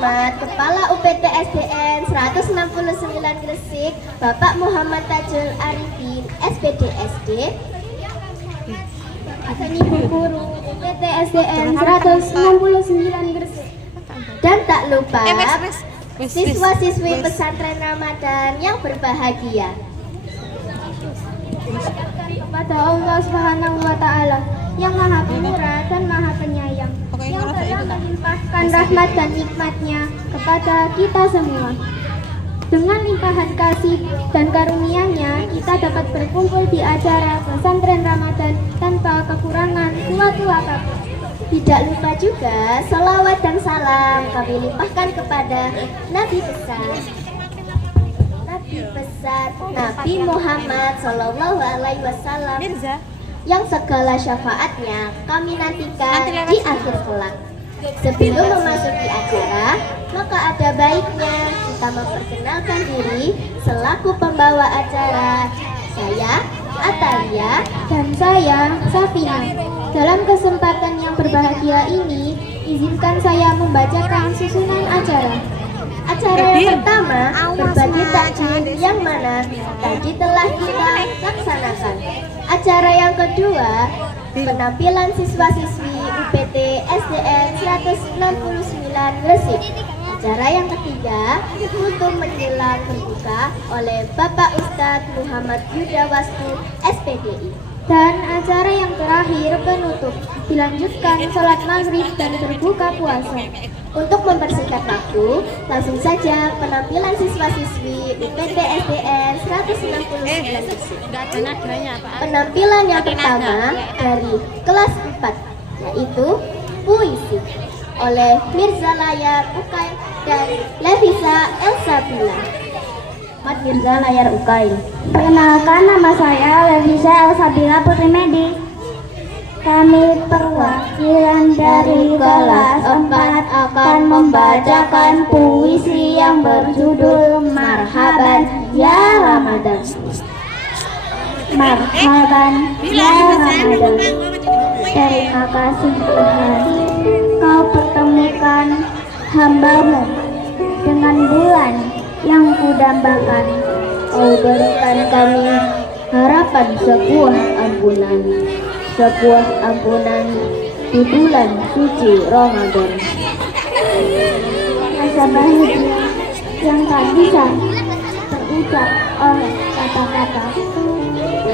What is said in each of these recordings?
terhormat Kepala UPT SDN 169 Gresik, Bapak Muhammad Tajul Arifin, SPD SD. Bapak Ibu Guru UPT SDN 169 Gresik. Dan tak lupa siswa-siswi pesantren Ramadan yang berbahagia. Kepada Allah Subhanahu wa Ta'ala yang Maha Pemurah dan Maha Penyayang, yang telah melimpahkan rahmat dan nikmatnya kepada kita semua. Dengan limpahan kasih dan karunia-Nya, kita dapat berkumpul di acara pesantren Ramadan tanpa kekurangan suatu apapun. Tidak lupa juga salawat dan salam kami limpahkan kepada Nabi besar Nabi Muhammad Sallallahu Alaihi Wasallam yang segala syafaatnya kami nantikan di akhir kelak. Sebelum memasuki acara, maka ada baiknya kita memperkenalkan diri selaku pembawa acara. Saya Atalia dan saya Safina. Dalam kesempatan yang berbahagia ini, izinkan saya membacakan susunan acara. Acara yang pertama berbagi takjil yang mana tadi telah kita laksanakan. Acara yang kedua penampilan siswa-siswi UPT SDN 169 Gresik. Acara yang ketiga untuk menjelang berbuka oleh Bapak Ustadz Muhammad Yudawastu SPDI. Dan acara yang terakhir penutup dilanjutkan sholat maghrib dan berbuka puasa. Untuk mempersingkat waktu, langsung saja penampilan siswa-siswi UPT SDN 169 Gresik. Penampilan yang pertama dari kelas 4 yaitu puisi oleh Mirza Layar Ukail dan Levisa Elsabila. Mirza Layar Ukail. Perkenalkan, nama saya Levisa Elsabila Putri Medi. Kami perwakilan dari kelas 4 akan membacakan puisi yang berjudul Marhaban Ya Ramadan. Marhaban Ya Ramadan. Terima kasih Tuhan, Kau pertemukan hamba-Mu dengan bulan yang kudambakan. Kau berikan kami harapan sebuah ampunan di bulan suci Ramadan. Rasa bahagia yang tak bisa terucap oleh kata-kata,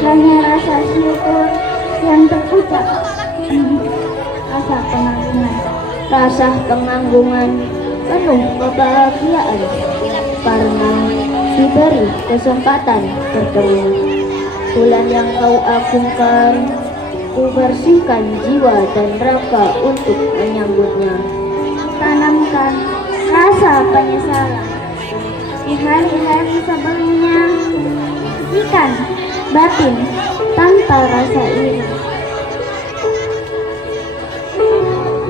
hanya rasa syukur yang terucap. Rasa pengaggungan penuh kebahagiaan karena diberi kesempatan bertemu. Bulan yang Kau agungkan, Ku bersihkan jiwa dan raga untuk menyambutnya. Tanamkan rasa penyesalan di hari-hari sebelumnya. Ikan batin tanpa rasa iri,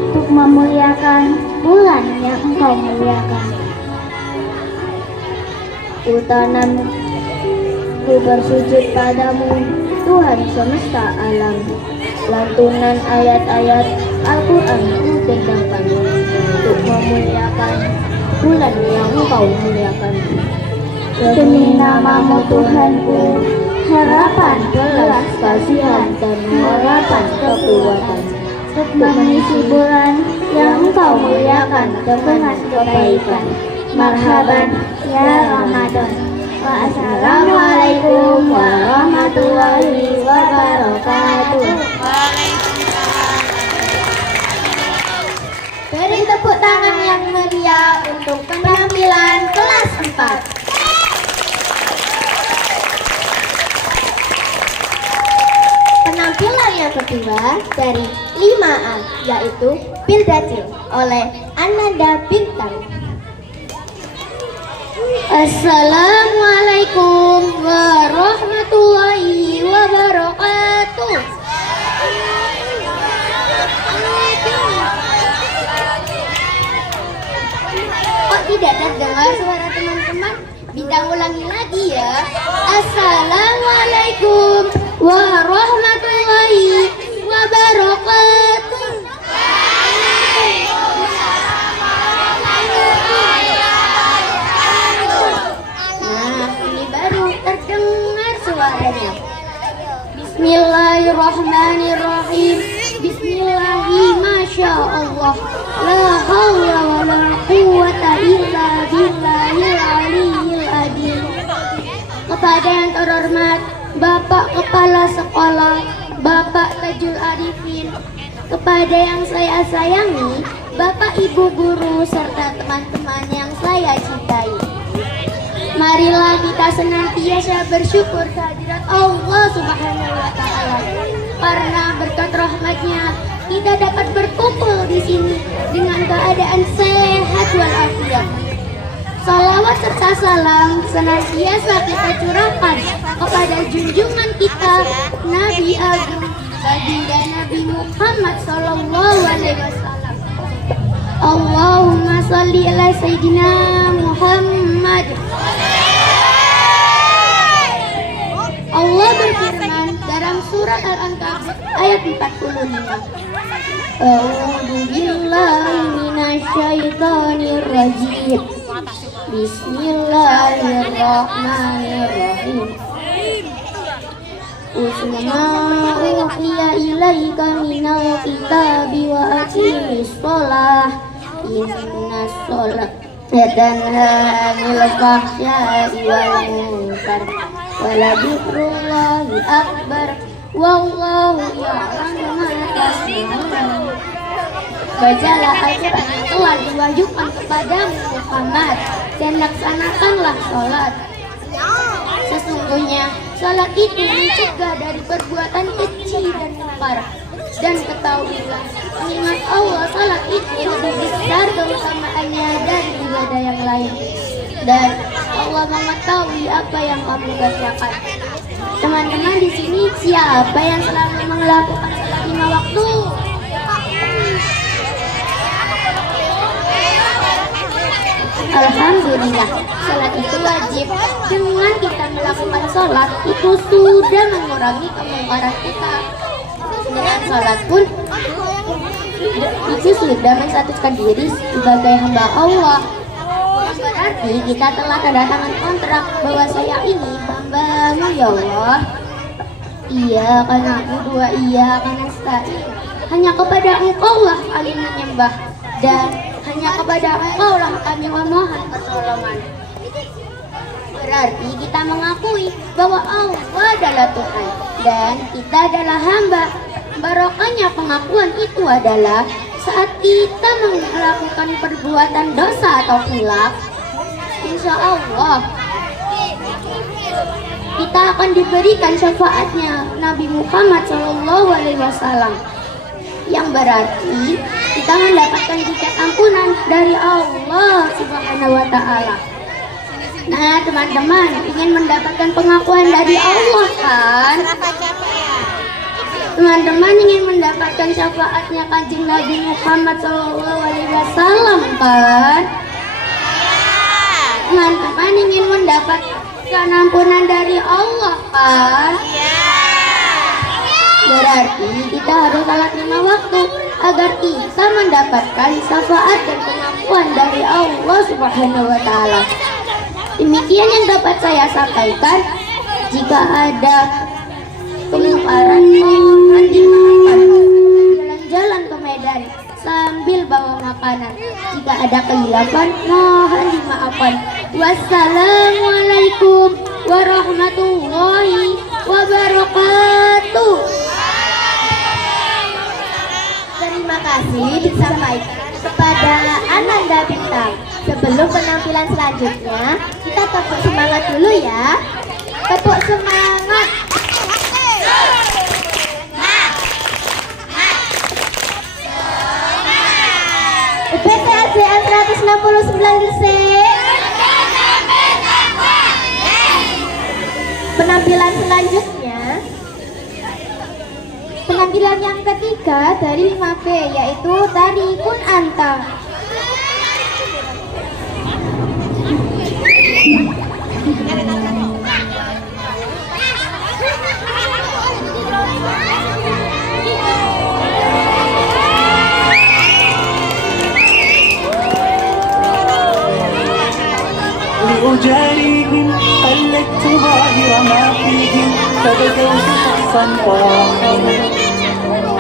untuk memuliakan bulan yang Engkau muliakan. Ku bersujud padamu, Tuhan semesta alam. Lantunan ayat-ayat Al-Quran ku dendangkan untuk memuliakan bulan yang Engkau muliakan. Demi nama-Mu Tuhanku, harapan, belas kasihan dan harapan kekuatan, untuk mengisi bulan yang Engkau muliakan dengan kebaikan. Marhaban ya Ramadan. Wassalamualaikum warahmatullahi wabarakatuh. Beri tepuk tangan yang meriah untuk penampilan kelas 4. Penampilan yang kedua dari 5A yaitu Bildacil oleh Ananda Bintang. Assalamualaikum warahmatullahi wabarakatuh. Kok tidak terdengar suara teman-teman? Bintang ulangi lagi ya. Assalamualaikum warahmatullahi wabarakatuh. haqqah. La haula wa la quwwata illa billahil aliyyil azim. Kepada yang terhormat Bapak Kepala Sekolah, Bapak Tajul Arifin, kepada yang saya sayangi, Bapak Ibu Guru, serta teman-teman yang saya cintai. Marilah kita senantiasa bersyukur kehadirat Allah Subhanahu wa Ta'ala, karena berkat rahmatnya kita dapat berkumpul di sini dengan keadaan sehat walafiat. Salawat serta salam senantiasa kita curahkan kepada junjungan kita Nabi Agung Baginda Nabi Muhammad sallallahu alaihi wasallam. Allahumma shalli ala sayyidina Muhammad. Allah berfirman dalam surat Al-Ankabut ayat 45. A'udzu billahi minasyaitonir rajim. Bismillahirrahmanirrahim. Usma uhiya ilaika minal kitabi wa aqimis shalah innas shalah tanha 'anil fahsya'i wal munkar wa la dzikrullahi akbar wallahu ya'lamu ma tasna'un. Bacalah Al-Quran yang telah diwahyukan kepadamu Muhammad dan laksanakanlah sholat. Sesungguhnya sholat itu mencegah dari perbuatan kecil dan mungkar. Dan ketahuilah, mengingat Allah, sholat itu lebih besar keutamaannya dari ibadah yang lain. Dan Allah mengetahui apa yang kamu kerjakan. Teman-teman di sini siapa yang selalu melakukan sholat 5 waktu? Alhamdulillah, sholat itu wajib. Dengan kita melakukan sholat itu sudah mengurangi kemungkaran kita. Dengan sholat pun itu sudah menstatuskan diri sebagai hamba Allah. Berarti kita telah kedatangan kontrak bahwa saya ini hamba-Mu ya Allah. Iya karena aku dua iya karena nasta'in. Hanya kepada Engkau lah kami menyembah, dan hanya kepada Engkau lah kami memohon pertolongan. Berarti kita mengakui bahwa Allah adalah Tuhan dan kita adalah hamba. Barokahnya pengakuan itu adalah saat kita melakukan perbuatan dosa atau khilaf, insya Allah kita akan diberikan syafaatnya Nabi Muhammad SAW, yang berarti kita mendapatkan tiket ampunan dari Allah Subhanahu wa Ta'ala. Nah, teman-teman ingin mendapatkan pengakuan dari Allah kan? Teman-teman ingin mendapatkan syafaatnya Kanjeng Nabi Muhammad SAW kan? Teman-teman ingin mendapatkan ampunan dari Allah kan? Berarti kita harus salat 5 waktu agar kita mendapatkan syafaat dan pengakuan dari Allah Subhanahu wa Ta'ala. Demikian yang dapat saya sampaikan. Jika ada kemungkaran, mohon dimaafkan. Jalan-jalan ke Medan sambil bawa makanan. Jika ada kehilafan, mohon dimaafkan. Wassalamualaikum warahmatullahi wabarakatuh. Terima kasih disampaikan kepada Ananda Bintang. Sebelum penampilan selanjutnya, kita tepuk semangat dulu ya. Tepuk semangat. UPT ASEAN 169 Gresik. Penampilan selanjutnya, penampilan yang ketiga dari 5B, yaitu tari Kunanta. لأجاريهم قلدت ظاهر ما فيهم فبدوت شخصا آخر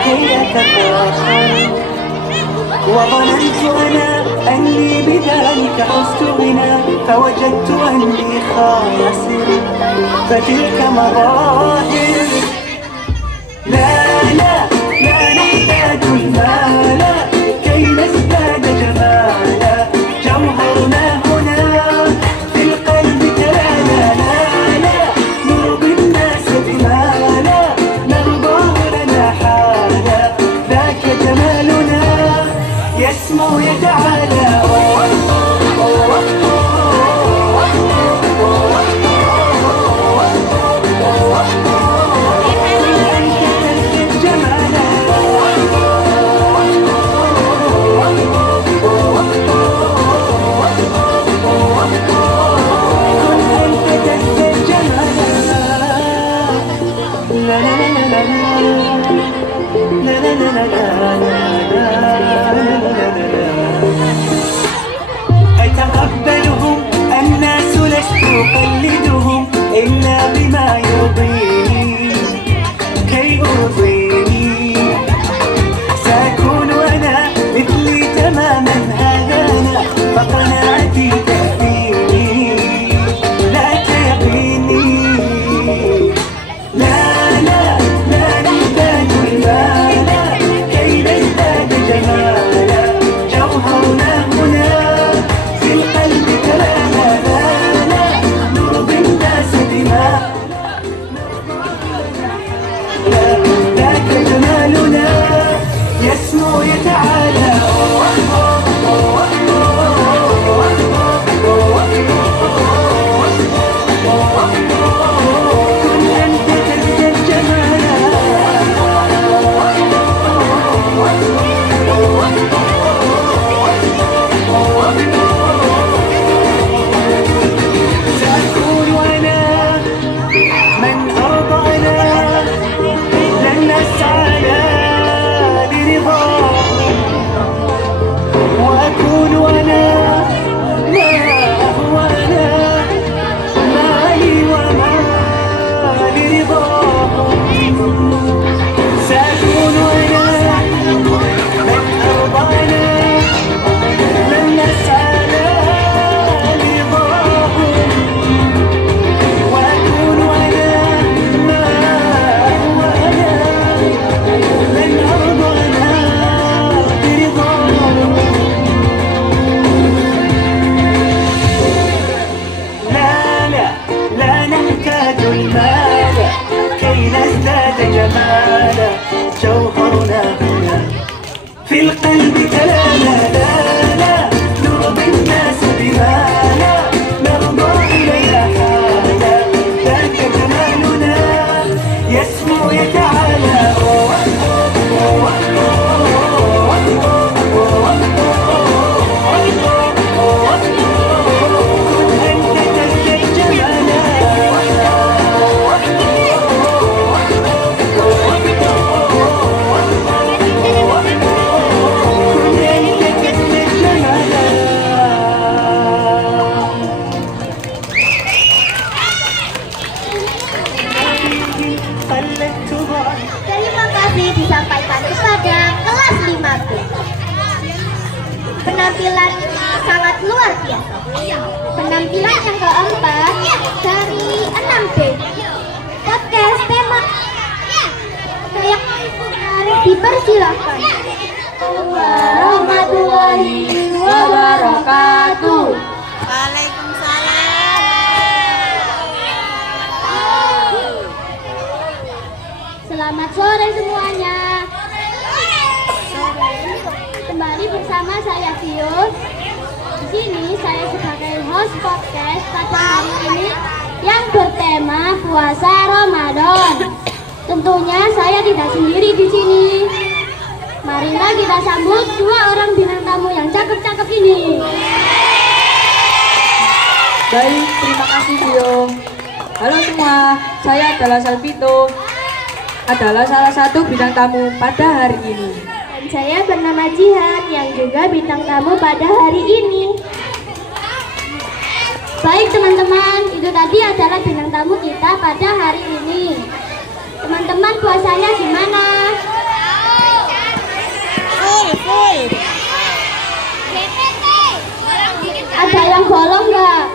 كي أتفاخر وظننت أنا أني بذلك حزت غنى فوجدت أني خاسر فتلك مظاهر. لا لا لا نحتاج المال كي نزداد جمالا جوهرنا هنا في القلب كلانا. لا لا نرضي الناس بما لا نرضاه لنا حالا ذاك جمالنا يسمو يتعالى. أتقبلهم الناس لست أقلدهم إلا بما يرضيني كي أرضيني. سأكون أنا مثلي تماما هذا أنا فقناعتي تأتيني لا يقيني. لا لا لا نحتاج المال كي نزداد جمالا جوهرنا هنا في القلب كلانا. لا لا نرضي الناس بما ذاك جمالنا يسمو يتعالى. كن أنت تزداد جمالا. سأكون أنا من أرضانا لن نسعى لرضاه وأكون أنا لا أهوانا مالي وما لرضاه. سأكون أنا من أرضانا لن نسعى لرضاه وأكون أنا ما أهوانا لن أرضانا برضاه. لا لا لا نحتاج المال كي نزداد جمالا جوهرنا هنا في القلب كلانا. لا لا نرضي الناس بما لا نرضى إلينا حالا ذاك جمالنا يسمو يتعالى. Terima kasih disampaikan kepada kelas 5B. Penampilan sangat luar biasa. Penampilan yang keempat dari 6B. Podcast tema saya dipersilahkan. Warahmatullahi wabarakatuh. Selamat sore semuanya. Kembali bersama saya Fius. Di sini saya sebagai host podcast pada hari ini yang bertema puasa Ramadan. Tentunya saya tidak sendiri di sini. Marilah kita sambut dua orang bintang tamu yang cakep-cakep ini. Baik, terima kasih Bio. Halo semua, saya adalah Salvito, adalah salah satu bintang tamu pada hari ini. Dan saya bernama Jihan yang juga bintang tamu pada hari ini. Baik teman-teman, itu tadi adalah bintang tamu kita pada hari ini. Teman-teman puasanya gimana? Full. Ada yang bolong nggak?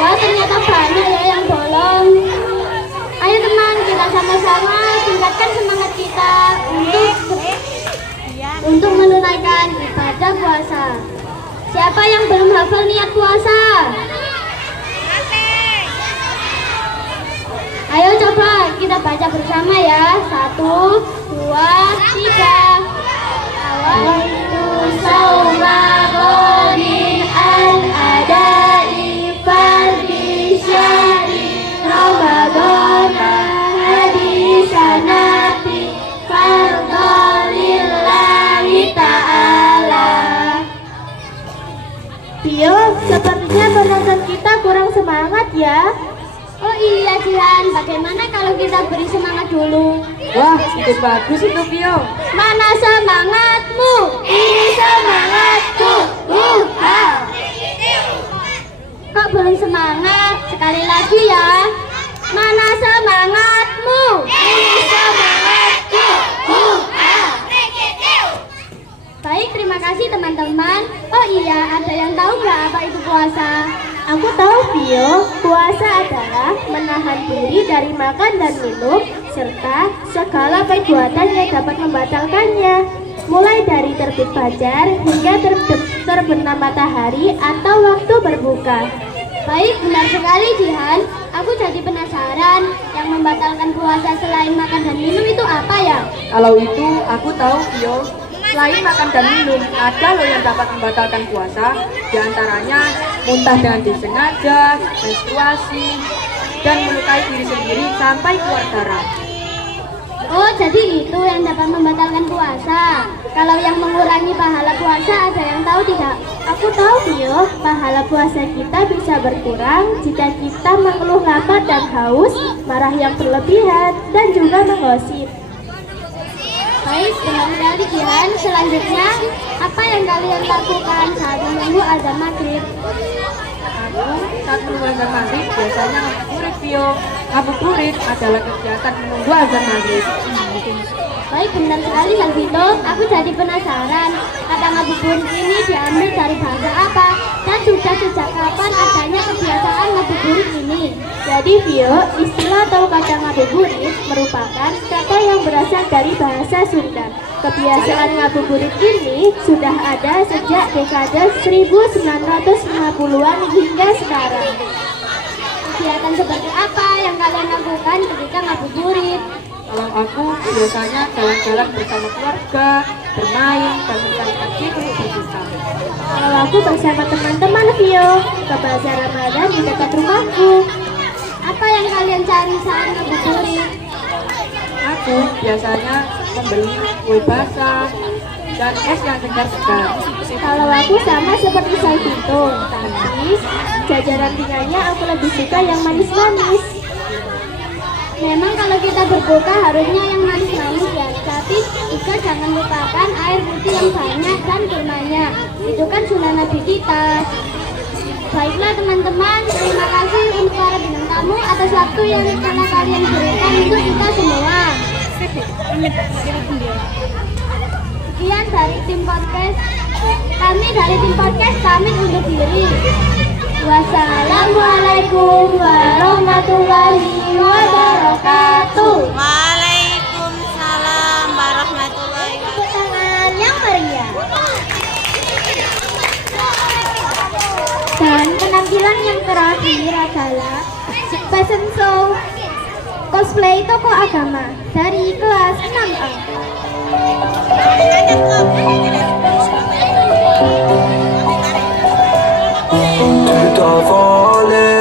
Wah, ternyata banyak ya yang bolong. Ayo teman, kita sama-sama tingkatkan semangat kita untuk menunaikan ibadah puasa. Siapa yang belum hafal niat puasa? Ayo coba kita baca bersama ya. 1, 2, 3. Awaitu sauma ghanin al-adai fardi syari Ramadan hadisanati fardalillahi ta'ala. Tio, sepertinya penonton kita kurang semangat ya. Oh iya Jihan, bagaimana kalau kita beri semangat dulu? Wah, ide bagus itu Pio. Mana semangatmu? Ini semangatku. Kok belum semangat? Sekali lagi ya. Mana semangatmu? Ini semangatku. Baik, terima kasih teman-teman. Oh iya, ada yang tahu nggak apa itu puasa? Aku tahu, Tio, puasa adalah menahan diri dari makan dan minum, serta segala perbuatan yang dapat membatalkannya. Mulai dari terbit fajar hingga terbenam matahari atau waktu berbuka. Baik, benar sekali Jihan. Aku jadi penasaran, yang membatalkan puasa selain makan dan minum itu apa ya? Kalau itu aku tahu Pio. Selain makan dan minum, ada loh yang dapat membatalkan puasa. Di antaranya muntah dengan disengaja, menstruasi, dan melukai diri sendiri sampai keluar darah. Oh, jadi itu yang dapat membatalkan puasa. Kalau yang mengurangi pahala puasa, ada yang tahu tidak? Aku tahu, Tio, pahala puasa kita bisa berkurang jika kita mengeluh lapar dan haus, marah yang berlebihan, dan juga menggosip. Baik, benar sekali Jihan. Selanjutnya, apa yang kalian lakukan saat menunggu azan maghrib? Aku saat menunggu azan maghrib biasanya ngabuburit Pio. Ngabuburit adalah kegiatan menunggu azan maghrib. Baik, benar sekali Salvito. Aku jadi penasaran, kata ngabuburit ini diambil dari bahasa apa? Dan sudah sejak kapan adanya kebiasaan ngabuburit ini? Jadi, Tio, istilah atau kata ngabuburit merupakan kata yang berasal dari bahasa Sunda. Kebiasaan ngabuburit ini sudah ada sejak dekade 1950-an hingga sekarang. Kegiatan seperti apa yang kalian lakukan ketika ngabuburit? Kalau aku biasanya jalan-jalan bersama keluarga, bermain, dan mencari masjid untuk berbuka. Kalau aku bersama teman-teman, Tio, ke bazar Ramadan di dekat rumahku. Apa yang kalian cari saat ngabuburit? Aku biasanya membeli kue basah dan es yang segar-segar. Kalau aku sama seperti Salvito, tapi jajaran ringannya aku lebih suka yang manis-manis. Memang kalau kita berbuka harusnya yang manis-manis ya, tapi juga jangan lupakan air putih yang banyak dan kurmanya. Itu kan sunnah Nabi kita. Baiklah teman-teman, terima kasih untuk para bintang tamu atas waktu yang telah kalian berikan untuk kita semua. Sekian dari tim podcast. Kami dari tim podcast pamit undur diri. Wassalamualaikum warahmatullahi wabarakatuh. Waalaikumsalam warahmatullahi wabarakatuh. Tepuk tangan yang meriah. Dan penampilan yang terakhir adalah fashion show cosplay tokoh agama dari kelas 6A. Tout en volant,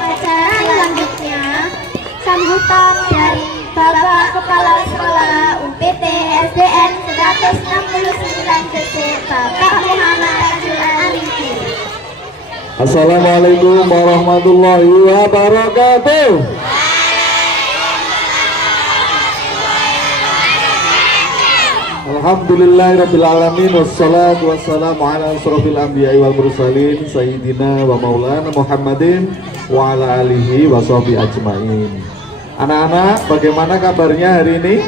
Acara selanjutnya sambutan dari Bapak Kepala Sekolah UPT SDN 169 Gresik, Bapak Muhammad Abdul Arifin. Assalamualaikum warahmatullahi wabarakatuh. Alhamdulillahirabbil alamin wassalatu wassalamu ala asrofil anbiya'i wal mursalin sayyidina wa maulana Muhammadin wa ala alihi wa sahbihi ajmain. Anak-anak, bagaimana kabarnya hari ini?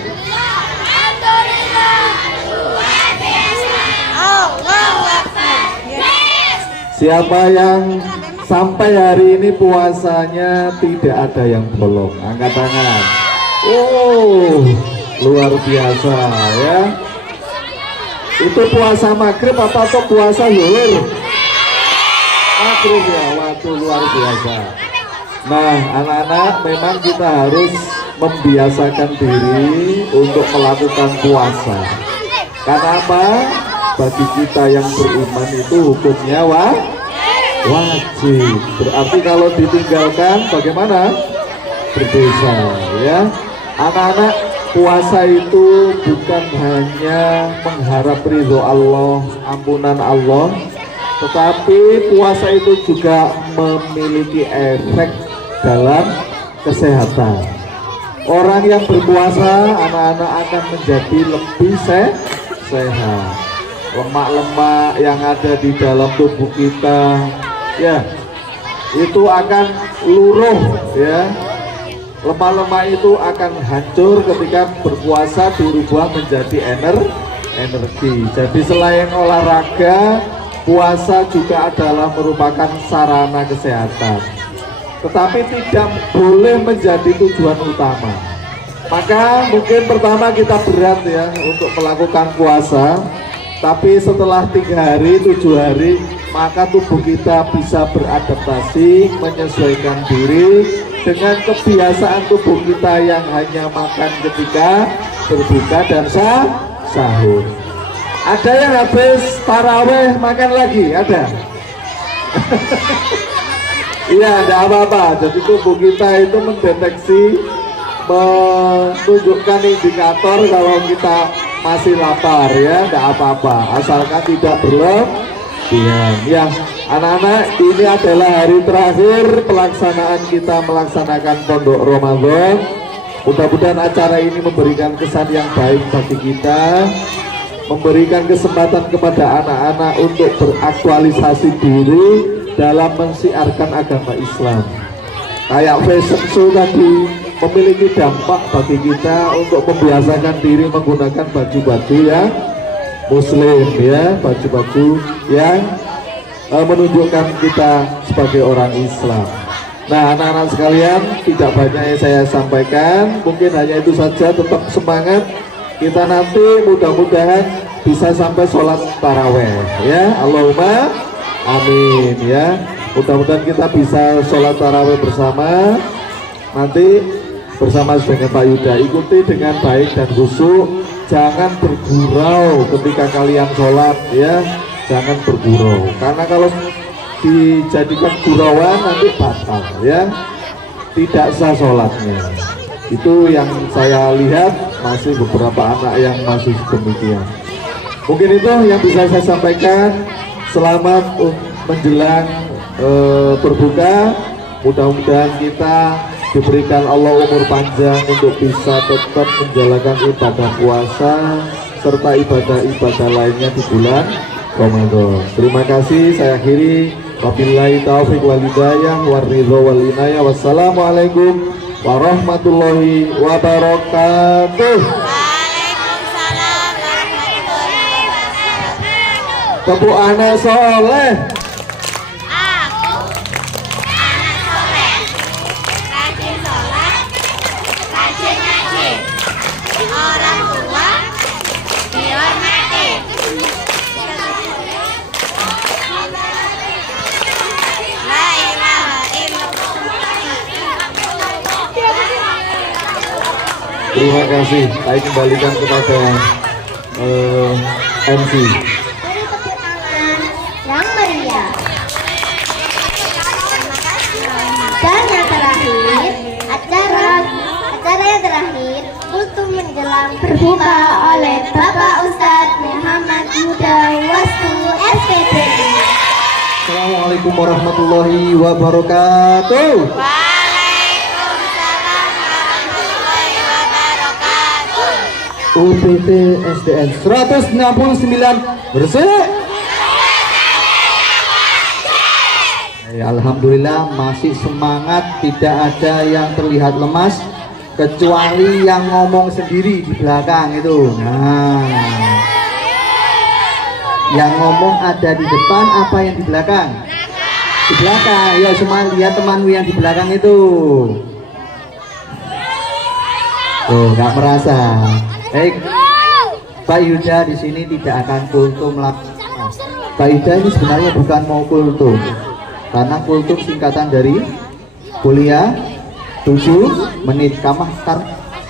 Siapa yang sampai hari ini puasanya tidak ada yang bolong? Angkat tangan. Oh, luar biasa ya. Itu puasa maghrib apa atau puasa zuhur? Maghrib ya, waktu luar biasa. Nah, anak-anak, memang kita harus membiasakan diri untuk melakukan puasa. Karena apa? Bagi kita yang beriman itu hukumnya wajib. Berarti kalau ditinggalkan bagaimana? Berdosa ya. Anak-anak, puasa itu bukan hanya mengharap ridho Allah, ampunan Allah, tetapi puasa itu juga memiliki efek dalam kesehatan. Orang yang berpuasa, anak-anak akan menjadi lebih sehat. Lemak-lemak yang ada di dalam tubuh kita, ya, itu akan luruh, ya. Lemak-lemak itu akan hancur ketika berpuasa dirubah menjadi energi. Jadi selain olahraga, puasa juga adalah merupakan sarana kesehatan. Tetapi tidak boleh menjadi tujuan utama. Maka mungkin pertama kita berat ya untuk melakukan puasa. Tapi setelah 3 hari, 7 hari, maka tubuh kita bisa beradaptasi, menyesuaikan diri dengan kebiasaan tubuh kita yang hanya makan ketika berbuka dan sahur. Ada yang habis taraweh makan lagi? Ada? Iya, tidak apa-apa. Jadi tubuh kita itu mendeteksi, menunjukkan indikator kalau kita masih lapar ya, tidak apa-apa, asalkan tidak berlebihan. Ya, anak-anak, ini adalah hari terakhir pelaksanaan kita melaksanakan Pondok Ramadan. Mudah-mudahan acara ini memberikan kesan yang baik bagi kita, memberikan kesempatan kepada anak-anak untuk beraktualisasi diri dalam mensiarkan agama Islam. Kayak fashion show tadi memiliki dampak bagi kita untuk membiasakan diri menggunakan baju-baju yang muslim ya, baju-baju yang menunjukkan kita sebagai orang Islam. Nah, anak-anak sekalian, tidak banyak yang saya sampaikan, mungkin hanya itu saja. Tetap semangat, kita nanti mudah-mudahan bisa sampai sholat taraweh ya, Allahumma amin ya. Mudah-mudahan kita bisa sholat taraweh bersama nanti bersama dengan Pak Yuda. Ikuti dengan baik dan khusyuk, jangan bergurau ketika kalian sholat ya, jangan bergurau, karena kalau dijadikan gurauan nanti batal ya, tidak sah sholatnya. Itu yang saya lihat, masih beberapa anak yang masih demikian. Mungkin itu yang bisa saya sampaikan. Selamat menjelang berbuka. Mudah-mudahan kita diberikan Allah umur panjang untuk bisa tetap menjalankan ibadah puasa serta ibadah-ibadah lainnya di bulan Ramadan. Terima kasih, saya akhiri. Wabillahi taufiq wal hidayah war ridho wal inayah. Wassalamualaikum warahmatullahi wabarakatuh. Waalaikumsalam warahmatullahi wabarakatuh. Tepuk anak soleh. Aku anak soleh, rajin sholat, rajin ngaji, orang tua dihormati. Terima kasih. Saya kembalikan kepada MC. Beri tepuk tangan yang meriah. Dan yang terakhir, acara yang terakhir, kultum menjelang berbuka oleh Bapak Ustadz Muhammad Yuda Wastu SPP. Assalamualaikum warahmatullahi wabarakatuh. Waalaikumsalam warahmatullahi wabarakatuh. UPT SDN 169 bersih. Alhamdulillah masih semangat, tidak ada yang terlihat lemas kecuali yang ngomong sendiri di belakang itu. Nah, yang ngomong ada di depan apa yang di belakang? Di belakang. Ya, cuma lihat temanmu yang di belakang itu. Tuh, nggak merasa. Baik, Pak Yuda di sini tidak akan kultum lagi. Pak Yuda ini sebenarnya bukan mau kultum, karena kultum singkatan dari kuliah 7 menit. Kamah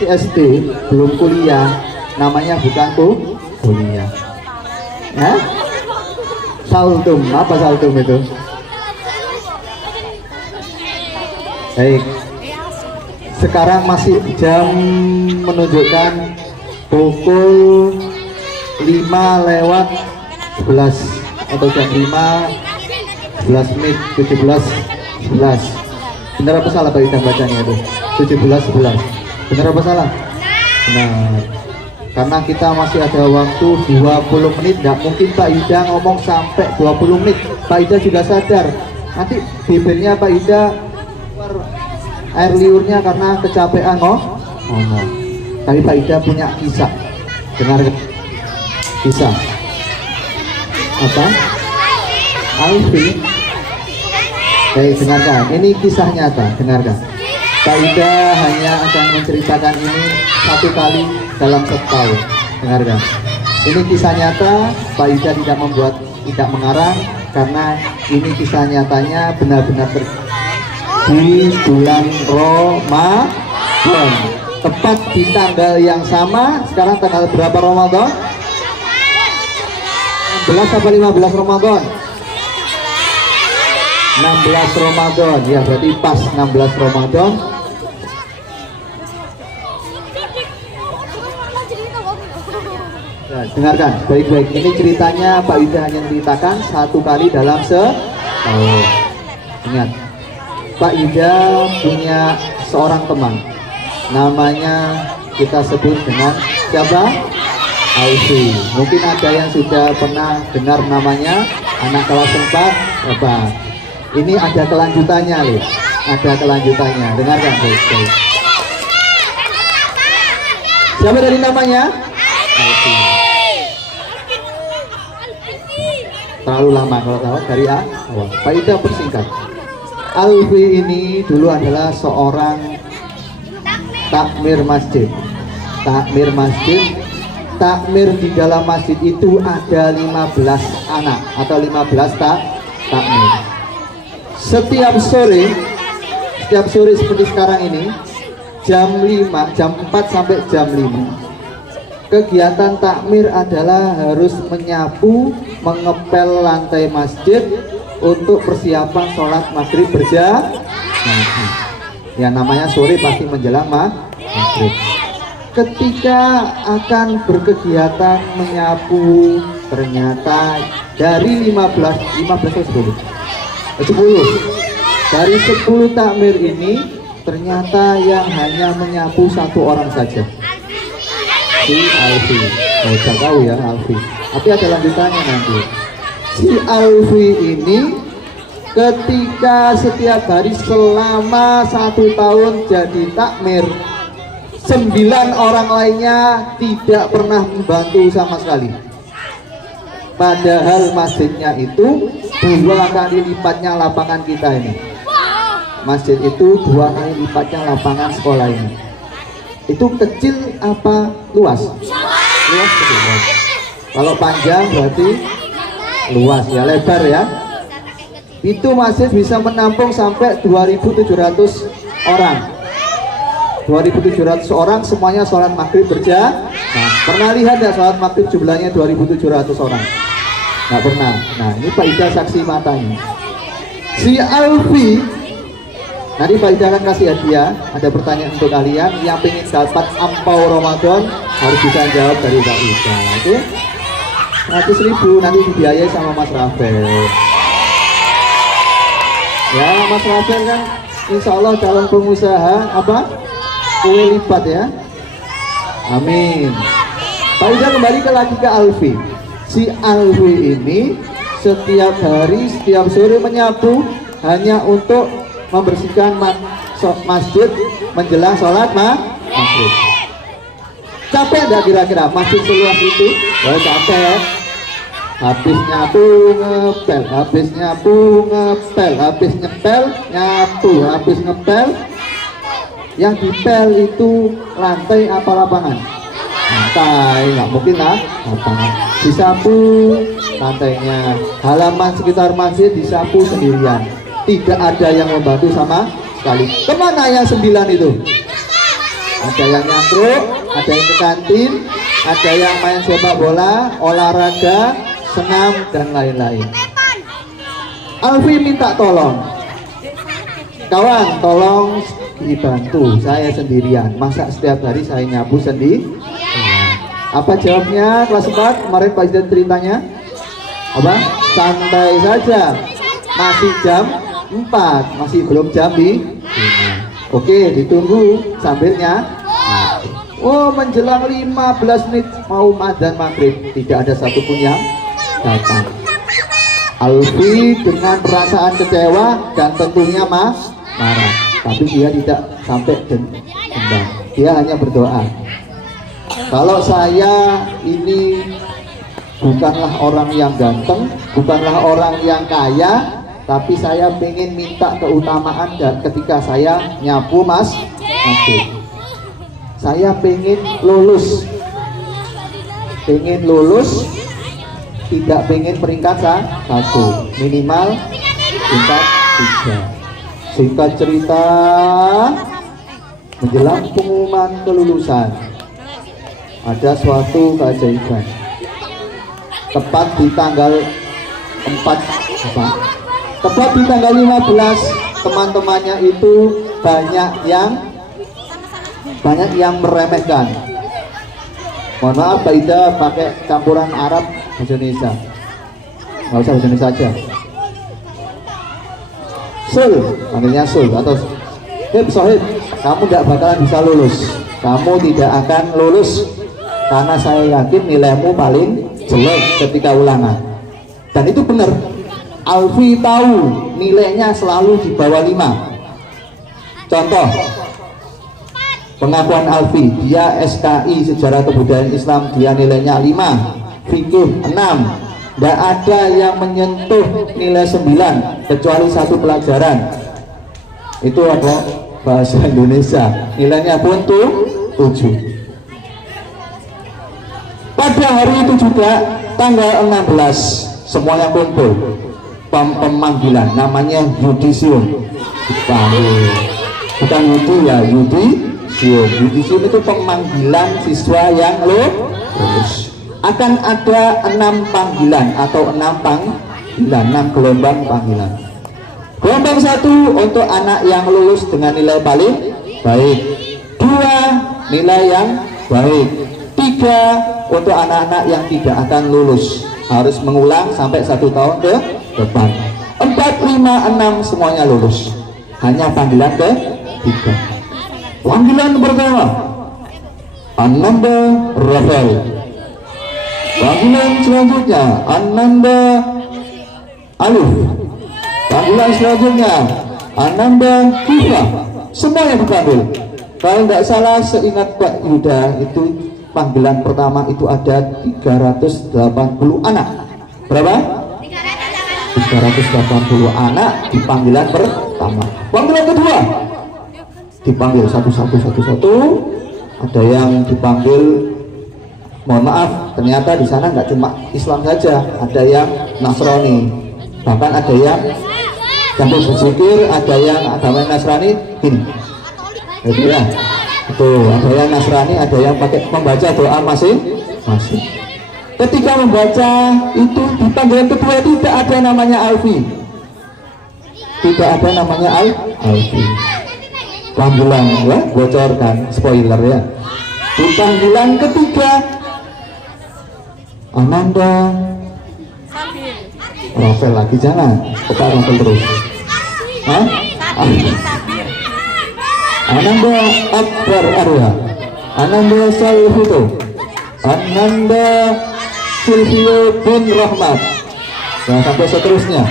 SD belum kuliah, namanya bukan kuliah. Nah, saltum, apa saltum itu? Baik, sekarang masih jam menunjukkan pukul 5:11 atau jam 5:11 menit 17:11. Benar apa salah Pak Ida bacanya itu? 17:11. Benar apa salah? Benar. Karena kita masih ada waktu 20 menit, tidak mungkin Pak Ida ngomong sampai 20 menit. Pak Ida juga sadar, nanti bibirnya Pak Ida keluar air liurnya karena kecapean ngomong. Tapi Pak Ida punya kisah. Dengar kisah. Apa? Alfi. Baik, dengarkan. Ini kisah nyata, dengarkan. Pak Ida hanya akan menceritakan ini satu kali dalam setahun. Dengarkan. Ini kisah nyata. Pak Ida tidak mengarang karena ini kisah nyatanya benar-benar terjadi di bulan Ramadan. Tepat di tanggal yang sama. Sekarang tanggal berapa Ramadan? 16 atau 15 Ramadan? 16 Ramadan. Ya, berarti pas 16 Ramadan. Ya, dengarkan baik-baik. Ini ceritanya Pak Ida hanya ceritakan satu kali dalam setahun. Ingat, Pak Ida punya seorang teman, namanya kita sebut dengan siapa? Alfi. Mungkin ada yang sudah pernah dengar namanya, anak kelas 4 apa? Ini ada kelanjutannya loh, ada kelanjutannya. Dengarkan baik-baik. Siapa dari namanya? Alfi. Terlalu lama kalau tahu dari awal. Pak Ida persingkat. Alfi ini dulu adalah seorang takmir masjid. Takmir masjid. Takmir di dalam masjid itu ada 15 anak atau 15 takmir. Setiap sore seperti sekarang ini, jam 4 sampai jam 5. Kegiatan takmir adalah harus menyapu, mengepel lantai masjid untuk persiapan sholat maghrib berjamaah. Ya, namanya sore pasti menjelang maghrib. Ketika akan berkegiatan menyapu, ternyata dari 10 dari 10 takmir ini ternyata yang hanya menyapu satu orang saja, si Alfi. Saya tahu ya Alfi, tapi ada lanjutannya nanti. Si Alfi ini ketika setiap hari selama 1 tahun jadi takmir, 9 orang lainnya tidak pernah membantu sama sekali. Padahal masjidnya itu 2 kali lipatnya lapangan kita ini. Masjid itu 2 kali lipatnya lapangan sekolah ini. Itu kecil apa luas? Luas kecil. Kalau panjang berarti luas ya, lebar ya. Itu masjid bisa menampung sampai 2.700 orang. 2.700 orang semuanya sholat maghrib berjamaah. Pernah lihat nggak sholat maghrib jumlahnya 2.700 orang? Nggak pernah. Nah, ini Pak Ida saksi matanya. Si Alfi, nanti Pak Ida akan kasih hadiah. Ada pertanyaan untuk kalian yang pengen dapat ampau Ramadan harus bisa jawab dari Pak Ida. Oke? 100.000 nanti dibiayai sama Mas Rafael. Ya, Mas Rafael kan insya Allah calon pengusaha apa? Kue lipat ya. Amin. Pak Ida kembali lagi ke Alfi. Si Alfi ini setiap hari, setiap sore menyapu hanya untuk membersihkan masjid menjelang sholat maghrib. Capek enggak kira-kira masjid seluas itu? Oh, capek. Habis nyapu ngepel, habis nyapu ngepel, habis ngepel nyapu, habis ngepel. Yang dipel itu lantai apa lapangan? Lantai, nggak mungkin lah lapangan. Disapu lantainya, halaman sekitar masjid disapu sendirian. Tidak ada yang membantu sama sekali. Kemana yang 9 itu? Ada yang nyangkruk, ada yang ke kantin, ada yang main sepak bola, olahraga, senam, dan lain-lain. Alfi minta tolong, kawan tolong dibantu, saya sendirian, masa setiap hari saya nyapu sendiri? Apa jawabnya kelas 4 kemarin Pak Ida ceritanya? Apa? Santai saja, masih jam 4, masih belum jam di 5. Oke, ditunggu sambilnya. Oh, menjelang 15 menit mau adzan maghrib, tidak ada satupun yang datang. Alfi dengan perasaan kecewa dan tentunya marah, tapi dia tidak sampai dendam. Dia hanya berdoa. Kalau saya ini bukanlah orang yang ganteng, bukanlah orang yang kaya, tapi saya ingin minta keutamaan ketika saya nyapu masjid. Saya pengen lulus, tidak pengen peringkat 1, minimal peringkat 3. Singkat cerita, menjelang pengumuman kelulusan, ada suatu keajaiban. Tepat di tanggal 15, teman-temannya itu banyak yang meremehkan. Mohon maaf Pak Ida pakai campuran Arab bahasa Indonesia. Nggak usah bahasa Indonesia aja. Sul, panggilnya Sul atau Sohib, kamu tidak bakalan bisa lulus. Kamu tidak akan lulus karena saya yakin nilaimu paling jelek ketika ulangan. Dan itu benar. Alfi tahu nilainya selalu di bawah 5. Contoh pengakuan Alfi, dia SKI Sejarah Kebudayaan Islam, dia nilainya 5, fikih 6. Tidak ada yang menyentuh nilai 9 kecuali satu pelajaran. Itu apa? Bahasa Indonesia. Nilainya pun 7. Pada hari itu juga tanggal 16 semuanya kumpul. Pemanggilan namanya yudisium. Bukan yudi ya, yudisium. Yudisium itu pemanggilan siswa yang lulus. Akan ada 6 panggilan atau 6 gelombang panggilan. Gelombang 1 untuk anak yang lulus dengan nilai paling baik, 2 nilai yang baik, 3 untuk anak-anak yang tidak akan lulus, harus mengulang sampai 1 tahun ke depan. 4, 5, 6 semuanya lulus. Hanya panggilan ke-3. Panggilan pertama Ananda Rafael. Panggilan selanjutnya Ananda Alif. Panggilan selanjutnya Ananda Kifa. Semuanya dipanggil. Kalau tidak salah seingat Pak Yuda itu panggilan pertama itu ada 380 anak. Berapa? 380 anak di panggilan pertama. Panggilan kedua dipanggil satu-satu. Ada yang dipanggil, mohon maaf, ternyata di sana nggak cuma Islam saja, ada yang Nasrani, bahkan ada yang campur berzikir, ada yang agama Nasrani, ini. Jadi ya, Tuh, ada yang Nasrani, ada yang pakai membaca doa masing-masing. Ketika membaca itu di panggilan kedua tidak ada namanya Alfi. Tidak ada namanya Alfi. Panggilan ya, bocorkan spoiler ya. Di panggilan ketiga Ananda Rafael lagi, jangan kita Rafael terus. Hah? Ananda Akbar Arya, Ananda Salvito, Ananda Silvio bin Rahmat, dan sampai seterusnya.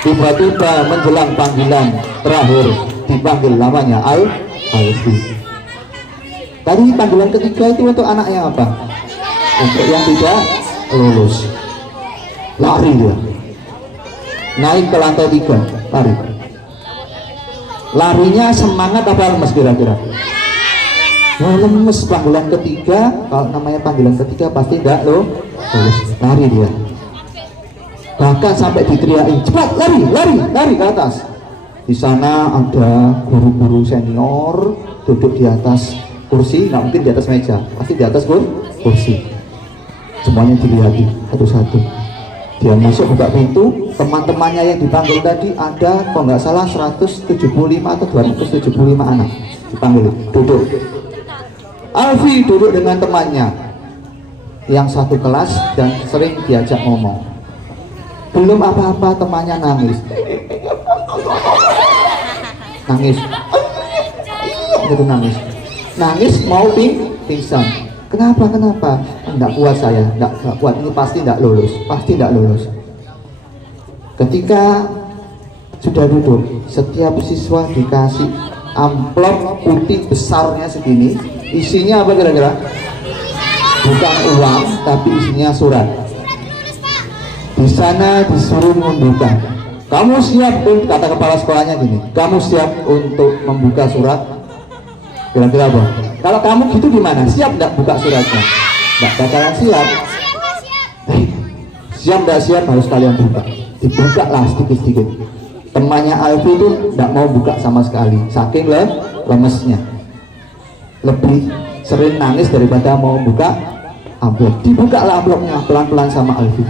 Tiba-tiba menjelang panggilan terakhir dipanggil namanya Alfi. Tadi panggilan ketiga itu untuk anak yang apa? Untuk yang tidak lulus, lari dia, naik ke lantai 3, lari. Larinya semangat apa lemes kira-kira? Lemes. Panggilan ketiga, kalau namanya panggilan ketiga pasti tidak lulus, lari dia. Bahkan sampai diteriakin, cepat lari ke atas. Di sana ada guru-guru senior duduk di atas kursi, nggak mungkin di atas meja, pasti di atas kursi. Semuanya dilihat satu-satu. Dia masuk buka pintu, teman-temannya yang dipanggil tadi ada kalau nggak salah 175 atau 275 anak dipanggil, duduk. Alfi duduk dengan temannya yang satu kelas dan sering diajak ngomong. Belum apa-apa temannya nangis gitu, nangis mau pingsan. Kenapa? Enggak kuat saya, enggak kuat, ini pasti enggak lulus. Ketika sudah duduk, setiap siswa dikasih amplop putih besarnya segini. Isinya apa kira-kira? Bukan uang, tapi isinya surat. Di sana disuruh membuka. Kamu siap, kata kepala sekolahnya gini, kamu siap untuk membuka surat? Kira-kira apa? Kalau kamu gitu gimana? Siap nggak buka suratnya? Nggak bakalan siap. Siap nggak siap harus kalian buka. Dibuka lah sedikit-sedikit. Temannya Alfi itu nggak mau buka sama sekali, saking lemesnya. Lebih sering nangis daripada mau buka amplop. Dibuka lah amplopnya pelan-pelan sama Alfi.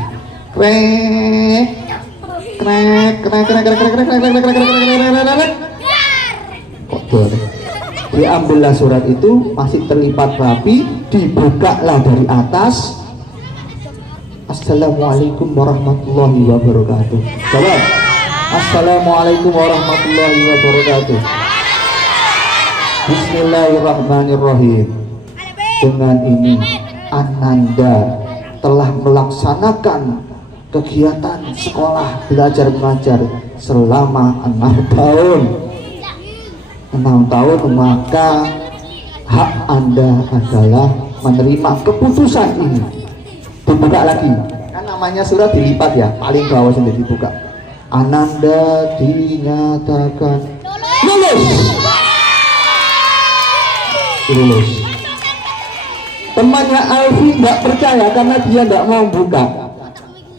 Diambillah surat itu, masih terlipat rapi, dibukalah dari atas. Assalamualaikum warahmatullahi wabarakatuh. Jawab. Assalamualaikum warahmatullahi wabarakatuh. Bismillahirrahmanirrahim. Dengan ini Ananda telah melaksanakan kegiatan sekolah belajar mengajar selama 6 tahun. 6 tahun, maka hak Anda adalah menerima keputusan ini. Dibuka lagi, kan namanya surat dilipat ya, paling bawah sendiri dibuka. Ananda dinyatakan lulus. Temannya Alfi nggak percaya karena dia nggak mau buka.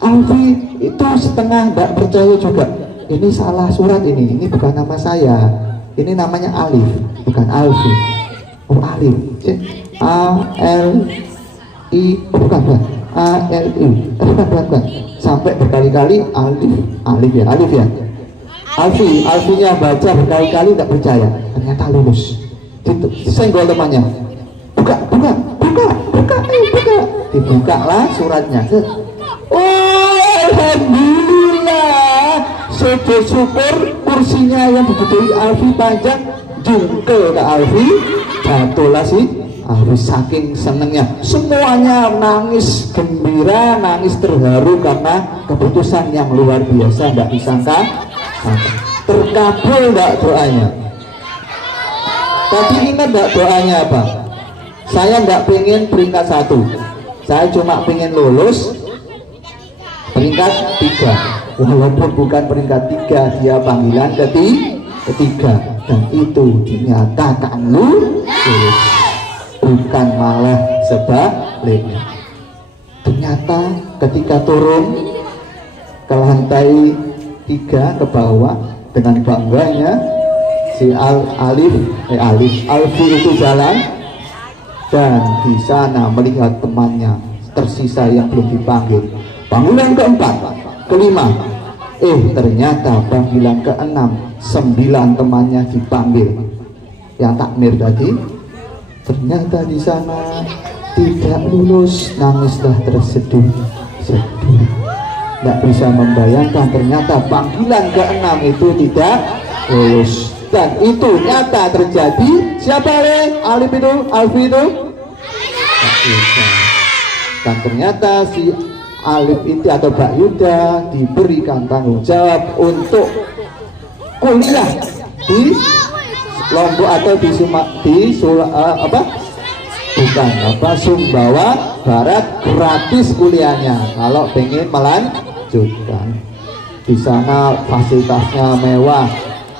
Alfi itu setengah nggak percaya juga. Ini salah surat ini bukan nama saya. Ini namanya Alif, bukan Alfi. Oh Alif, A-L-I, bukan. A-L-I, bukan. Sampai berkali-kali Alif ya. Alfinya baca berkali-kali nggak percaya. Ternyata lulus. Disenggol temannya. Buka. Dibukalah suratnya. Oh, alhamdulillah. Sujud syukur, kursinya yang diduduki Alfi panjang, jungkel ke Alfi, jatuhlah si Alfi saking senengnya. Semuanya nangis gembira, nangis terharu karena keputusan yang luar biasa, tidak disangka. Terkabul tidak doanya? Tadi ingat tidak doanya apa? Saya nggak pengen peringkat 1, saya cuma pengen lulus peringkat 3. Walaupun bukan peringkat 3, dia panggilan ketiga, dan itu dinyatakan lulus, bukan malah sebaliknya. Ternyata ketika turun ke lantai 3 ke bawah, dengan bangganya si Alfi itu jalan dan di sana melihat temannya tersisa yang belum dipanggil. Panggilan keempat, kelima, ternyata panggilan keenam, 9 temannya dipanggil. Yang takmir tadi ternyata di sana tidak lulus, nangislah terseduh. Tidak bisa membayangkan ternyata panggilan keenam itu tidak lulus, dan itu nyata terjadi. Siapa Alif itu? Alfi itu? Tak bisa. Dan ternyata si Alif itu atau Mbak Yuda diberikan tanggung jawab untuk kuliah di Lombok atau di Sumbawa Barat, gratis kuliahnya kalau pengen melanjutkan. Di sana fasilitasnya mewah,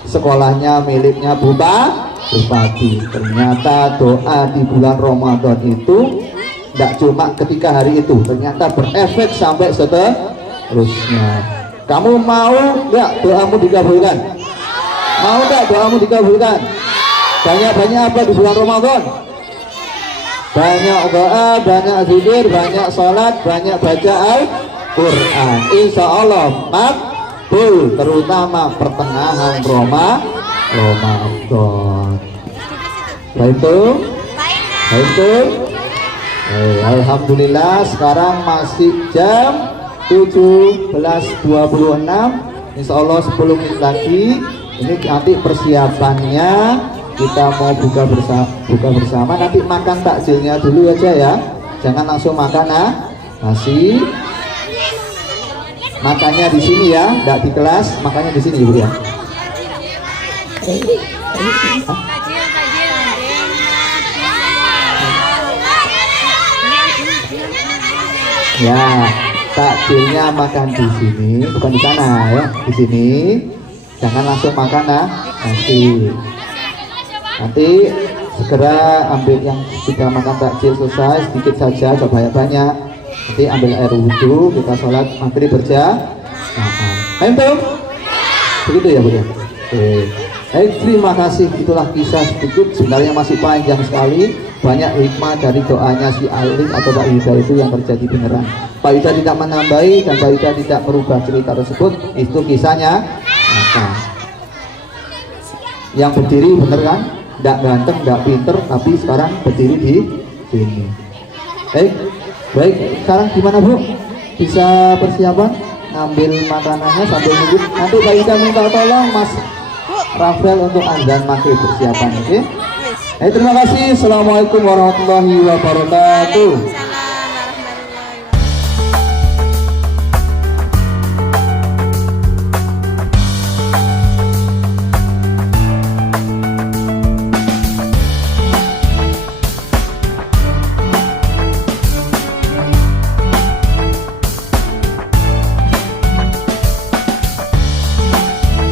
sekolahnya miliknya bupati. Ternyata doa di bulan Ramadan itu tidak cuma ketika hari itu, ternyata berefek sampai seterusnya. Kamu mau nggak doamu dikabulkan? Mau nggak doamu dikabulkan? Banyak-banyak apa di bulan Ramadan? Banyak doa, banyak zikir, banyak sholat, banyak baca Al-Quran. Insya Allah makbul, terutama pertengahan Ramadan. Baik. Alhamdulillah, sekarang masih jam 17.26. Insya Allah 10 menit lagi. Ini nanti persiapannya kita mau buka bersama. Nanti makan takjilnya dulu aja ya, jangan langsung makan nasi. Makannya di sini ya, tidak di kelas, makannya di sini Ibu ya. Ya, takjilnya makan di sini, bukan di sana ya, di sini. Jangan langsung makan nanti segera ambil yang sudah makan takjil selesai, sedikit saja, coba banyak. Nanti ambil air wudhu, kita sholat maghrib berjamaah. Begitu ya Bu ya. Terima kasih, itulah kisah sedikit, sebenarnya masih panjang sekali. Banyak hikmah dari doanya si Alif atau Pak Yuda itu yang terjadi beneran. Pak Yuda tidak menambahi dan Pak Yuda tidak merubah cerita tersebut. Itu kisahnya. Yang berdiri bener kan? Tidak ganteng, tidak pinter, tapi sekarang berdiri di sini. Baik, sekarang gimana Bu? Bisa persiapan ngambil makanannya sambil nunggu. Nanti Pak Yuda minta tolong Mas Rafael untuk azan maghrib persiapan, oke? Terima kasih. Assalamualaikum warahmatullahi wabarakatuh.